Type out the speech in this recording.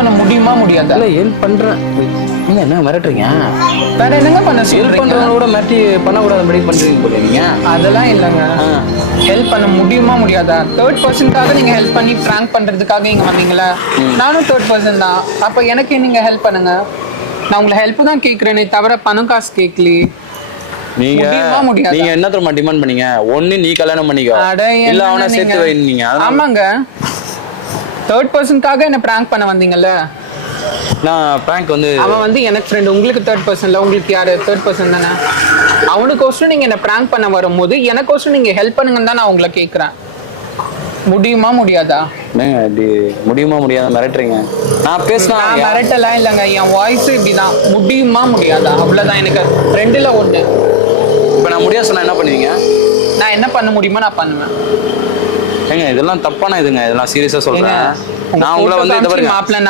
பண்ண முடியுமா முடியாதா? இல்ல ஹெல்ப் பண்றேன். நீங்க என்ன மிரட்டுறீங்க? வேற என்னங்க பண்ண ஹெல்ப் சொல்றீங்க? பண்றவங்க கூட மிரட்டி பண்ணக்கூடாத படி பண்றீங்க போல நீங்க. அதெல்லாம் இல்லைங்க. ஹெல்ப் பண்ண முடியுமா முடியாதா? தேர்ட் பர்சனுக்காக நீங்க ஹெல்ப் பண்ணி ப்ராங்க் பண்றதுக்காக இங்க வந்தீங்களா? நானும் தேர்ட் பர்சன் தான். அப்ப எனக்கு நீங்க ஹெல்ப் பண்ணுங்க. நான் உங்களை ஹெல்ப் தான் கேட்கிறேனே தவிர பணம் காசு கேட்கலையே. நீங்க முடியுமா முடியாதா? நீங்க என்ன தெரியுமா டிமாண்ட் பண்ணீங்க? ஒண்ணு நீ கல்யாணம் பண்ணிக்கோ, அட இல்ல என்னங்க அவனை நீங்க? சேர்த்து வைன்னீங்க. ஆமாங்க. தேர்ட் பர்சனுக்காக என்ன பிராங்க் பண்ண வந்தீங்கல்ல? நான் பிராங்க் வந்து அவன் வந்து எனக்கு ஃப்ரெண்ட். உங்களுக்கு தேர்ட் பர்சன்ல உங்களுக்கு யாரு? தேர்ட் பர்சன் தானே. அவனுக்கோசரம் நீங்க என்ன பிராங்க் பண்ண வரும்போது எனக்கோசரம் நீங்க ஹெல்ப் பண்ணுங்கன்னு தான் நான் உங்களை கேட்கிறேன். முடியுமா முடியாதா? இப்படி முடியுமா முடியாத மிரட்டுறீங்க. நான் பேசினா நான் மிரட்டலாம் இல்லைங்க. என் வாய்ஸ் இப்படிதான். முடியுமா முடியாதா அவ்வளவுதான். எனக்கு ரெண்டுல ஒண்ணு. இப்ப நான் முடியாது சொன்னா என்ன பண்ணுவீங்க? நான் என்ன பண்ண முடியுமோ நான் பண்ணுவேன். ஏங்க இதெல்லாம் தப்பான இதுங்க. இதெல்லாம் சீரியஸா சொல்றேன். நான் உங்களை வந்து மாப்பிள்ள